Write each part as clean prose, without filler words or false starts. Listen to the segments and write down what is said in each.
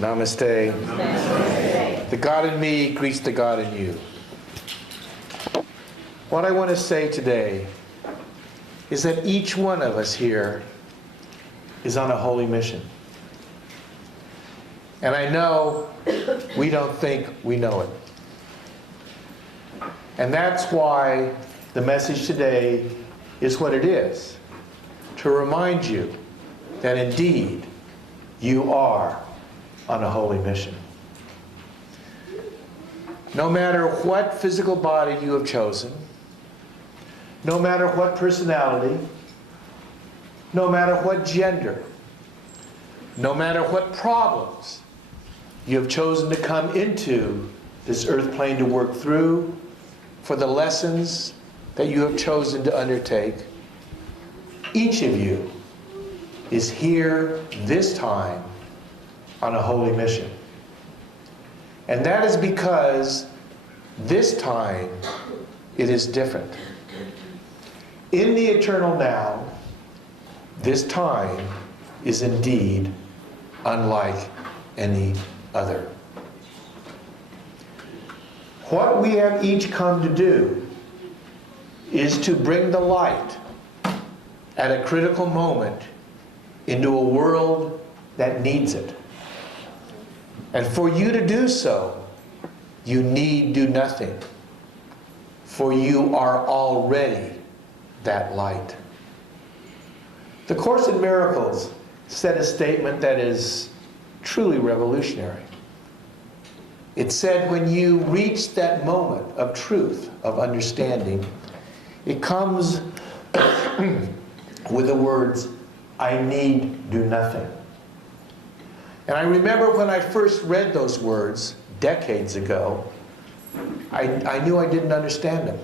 Namaste. The God in me greets the God in you. What I want to say today is that each one of us here is on a holy mission. And I know we don't think we know it. And that's why the message today is what it is. To remind you that indeed you are on a holy mission. No matter what physical body you have chosen, no matter what personality, no matter what gender, no matter what problems you have chosen to come into this earth plane to work through, for the lessons that you have chosen to undertake, each of you is here this time on a holy mission. And that is because this time it is different. In the eternal now, this time is indeed unlike any other. What we have each come to do is to bring the light at a critical moment into a world that needs it. And for you to do so, you need do nothing, for you are already that light. The Course in Miracles said a statement that is truly revolutionary. It said when you reach that moment of truth, of understanding, it comes with the words, I need do nothing. And I remember when I first read those words decades ago, I knew I didn't understand them.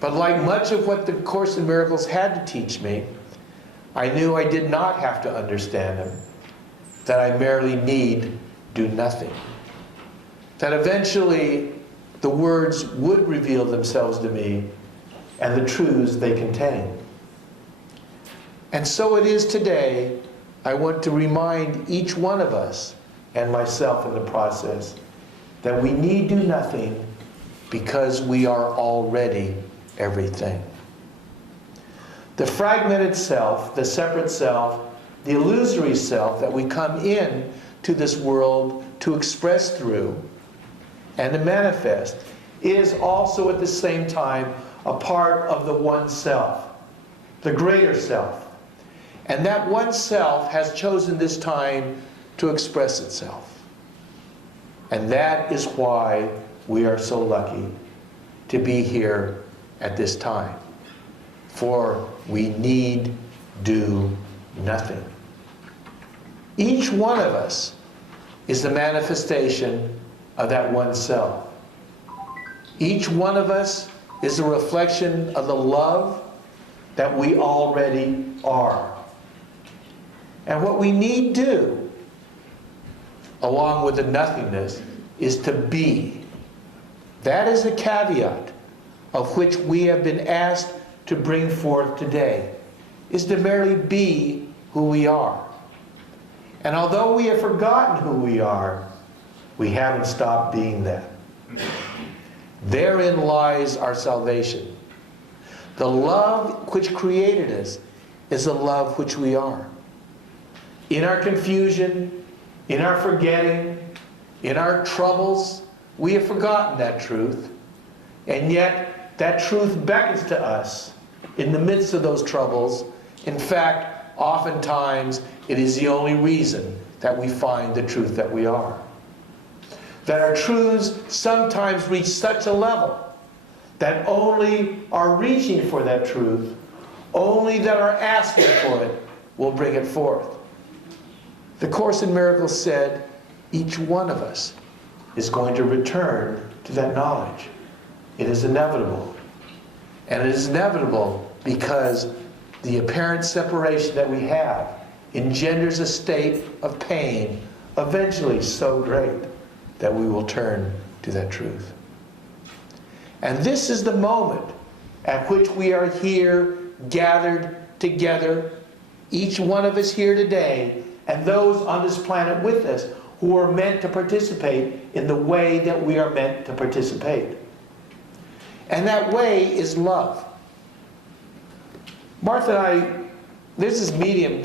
But like much of what the Course in Miracles had to teach me, I knew I did not have to understand them, that I merely need do nothing. That eventually the words would reveal themselves to me and the truths they contain. And so it is today. I want to remind each one of us, and myself in the process, that we need do nothing because we are already everything. The fragmented self, the separate self, the illusory self that we come in to this world to express through and to manifest is also at the same time a part of the one self, the greater self. And that one self has chosen this time to express itself. And that is why we are so lucky to be here at this time. For we need do nothing. Each one of us is the manifestation of that one self. Each one of us is a reflection of the love that we already are. And what we need do, along with the nothingness, is to be. That is the caveat of which we have been asked to bring forth today, is to merely be who we are. And although we have forgotten who we are, we haven't stopped being that. Therein lies our salvation. The love which created us is the love which we are. In our confusion, in our forgetting, in our troubles, we have forgotten that truth. And yet, that truth beckons to us in the midst of those troubles. In fact, oftentimes, it is the only reason that we find the truth that we are. That our truths sometimes reach such a level that only our reaching for that truth, only that our asking for it, will bring it forth. The Course in Miracles said, each one of us is going to return to that knowledge. It is inevitable. And it is inevitable because the apparent separation that we have engenders a state of pain, eventually so great that we will turn to that truth. And this is the moment at which we are here gathered together, each one of us here today, and those on this planet with us who are meant to participate in the way that we are meant to participate. And that way is love. Martha and I, there's this medium,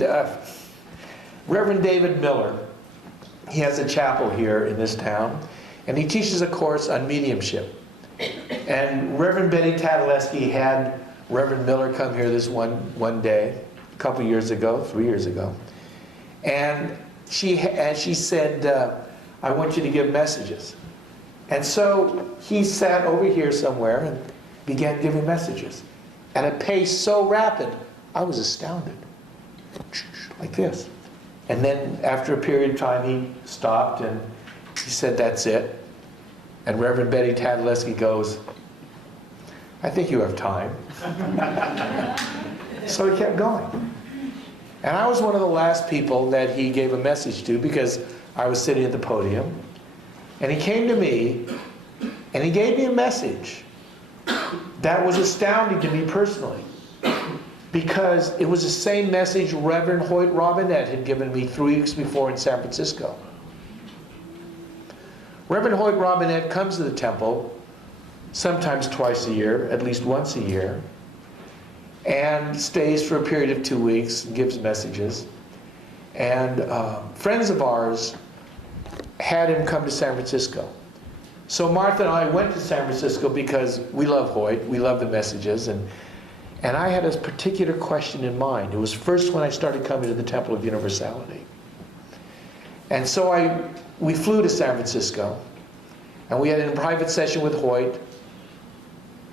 Reverend David Miller. He has a chapel here in this town, and he teaches a course on mediumship. And Reverend Betty Tadaleski had Reverend Miller come here this one day, a couple years ago, 3 years ago. And she said, I want you to give messages. And so he sat over here somewhere and began giving messages at a pace so rapid, I was astounded. Like this. And then after a period of time, he stopped and he said, that's it. And Reverend Betty Tadaleski goes, I think you have time. So he kept going. And I was one of the last people that he gave a message to because I was sitting at the podium. And he came to me and he gave me a message that was astounding to me personally. Because it was the same message Reverend Hoyt Robinette had given me 3 weeks before in San Francisco. Reverend Hoyt Robinette comes to the temple sometimes twice a year, at least once a year, and stays for a period of 2 weeks and gives messages. And friends of ours had him come to San Francisco. So Martha and I went to San Francisco because we love Hoyt, we love the messages, and I had a particular question in mind. It was first when I started coming to the Temple of Universality. And so we flew to San Francisco, and we had a private session with Hoyt.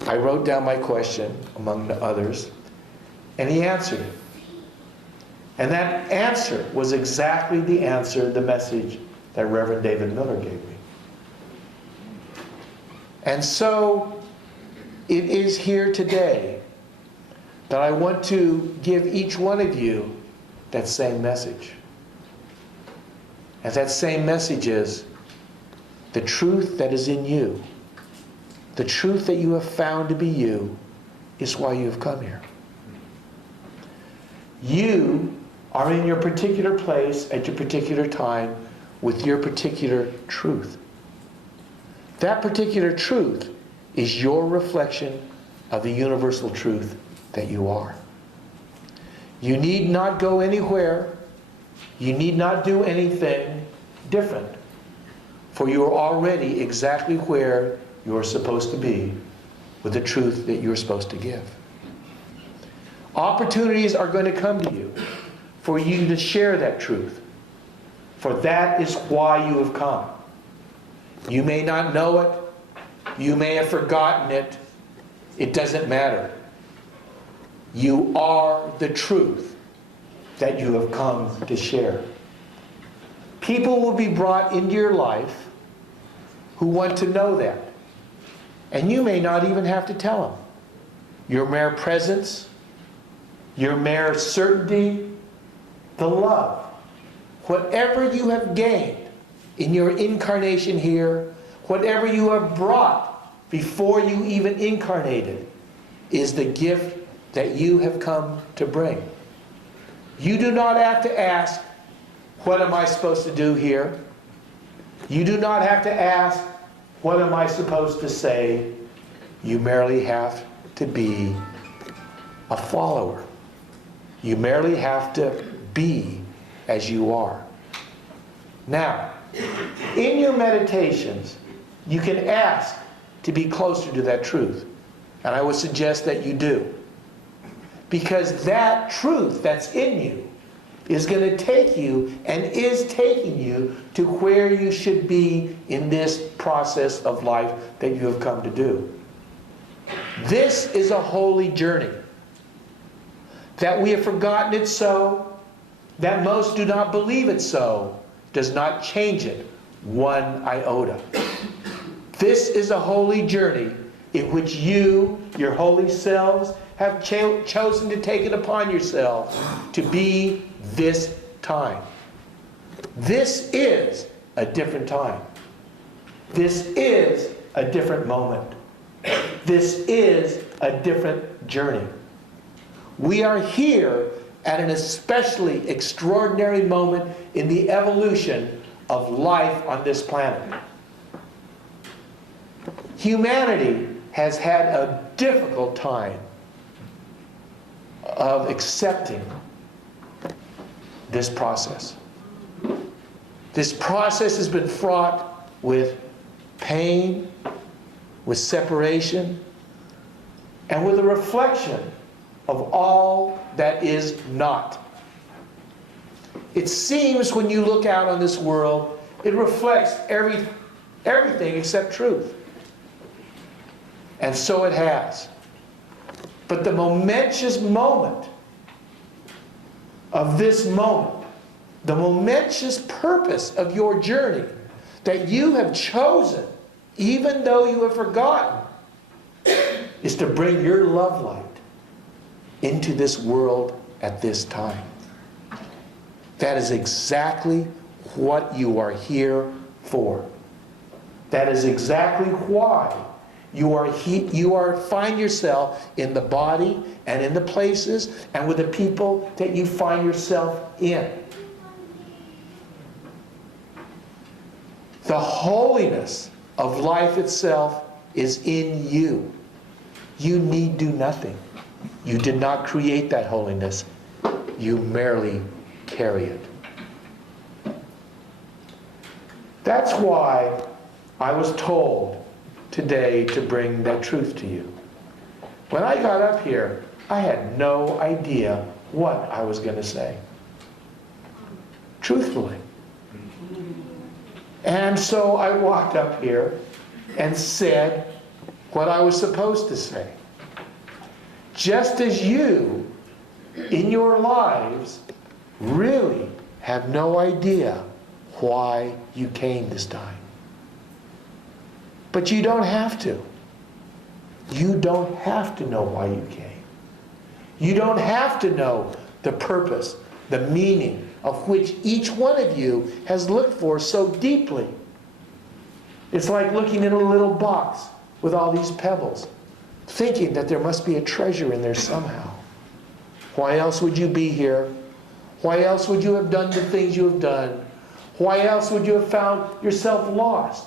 I wrote down my question, among the others, and he answered it. And that answer was exactly the answer, the message that Reverend David Miller gave me. And so it is here today that I want to give each one of you that same message. And that same message is the truth that is in you. The truth that you have found to be you is why you have come here. You are in your particular place at your particular time with your particular truth. That particular truth is your reflection of the universal truth that you are. You need not go anywhere. You need not do anything different. For you are already exactly where you're supposed to be with the truth that you're supposed to give. Opportunities are going to come to you for you to share that truth. For that is why you have come. You may not know it. You may have forgotten it. It doesn't matter. You are the truth that you have come to share. People will be brought into your life who want to know that. And you may not even have to tell them. Your mere presence, your mere certainty, the love, whatever you have gained in your incarnation here, whatever you have brought before you even incarnated, is the gift that you have come to bring. You do not have to ask, what am I supposed to do here? You do not have to ask, what am I supposed to say? You merely have to be a follower. You merely have to be as you are. Now, in your meditations, you can ask to be closer to that truth. And I would suggest that you do. Because that truth that's in you is going to take you and is taking you to where you should be in this process of life that you have come to do. This is a holy journey. That we have forgotten it so, that most do not believe it so, does not change it one iota. This is a holy journey in which you, your holy selves, have chosen to take it upon yourselves to be this time. This is a different time. This is a different moment. This is a different journey. We are here at an especially extraordinary moment in the evolution of life on this planet. Humanity has had a difficult time of accepting this process. This process has been fraught with pain, with separation, and with a reflection of all that is not. It seems when you look out on this world, it reflects everything except truth. And so it has. But the momentous moment of this moment, the momentous purpose of your journey that you have chosen, even though you have forgotten, is to bring your love light into this world at this time. That is exactly what you are here for. That is exactly why you find yourself in the body and in the places and with the people that you find yourself in. The holiness of life itself is in you. You need do nothing. You did not create that holiness. You merely carry it. That's why I was told today to bring that truth to you. When I got up here, I had no idea what I was going to say. Truthfully. And so I walked up here and said what I was supposed to say. Just as you, in your lives, really have no idea why you came this time. But you don't have to. You don't have to know why you came. You don't have to know the purpose, the meaning of which each one of you has looked for so deeply. It's like looking in a little box with all these pebbles, thinking that there must be a treasure in there somehow. Why else would you be here? Why else would you have done the things you have done? Why else would you have found yourself lost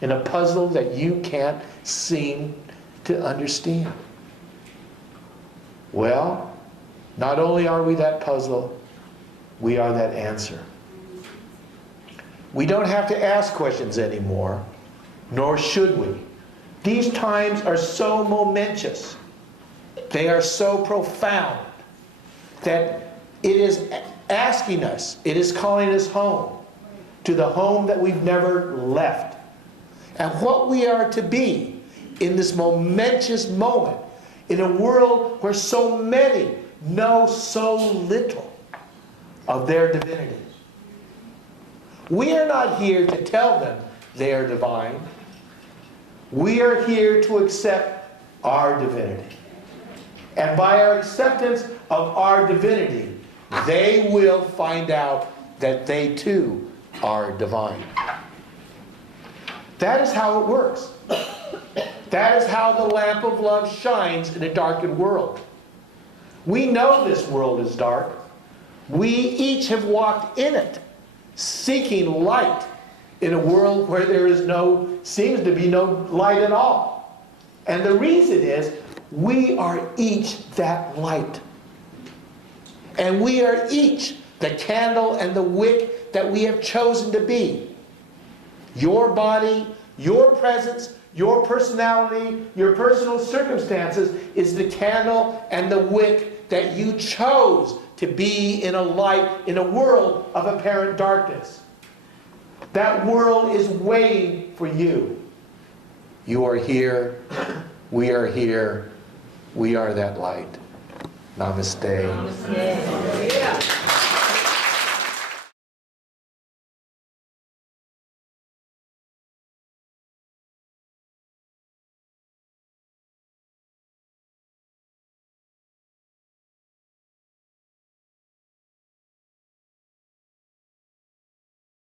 in a puzzle that you can't seem to understand? Well, not only are we that puzzle, we are that answer. We don't have to ask questions anymore, nor should we. These times are so momentous, they are so profound, that it is asking us, it is calling us home, to the home that we've never left. And what we are to be in this momentous moment, in a world where so many know so little of their divinity. We are not here to tell them they are divine. We are here to accept our divinity. And by our acceptance of our divinity, they will find out that they too are divine. That is how it works. That is how the lamp of love shines in a darkened world. We know this world is dark. We each have walked in it, seeking light in a world where there is seems to be no light at all. And the reason is, we are each that light. And we are each the candle and the wick that we have chosen to be. Your body, your presence, your personality, your personal circumstances is the candle and the wick that you chose to be in a light, in a world of apparent darkness. That world is waiting for you. You are here. We are here. We are that light. Namaste. Namaste.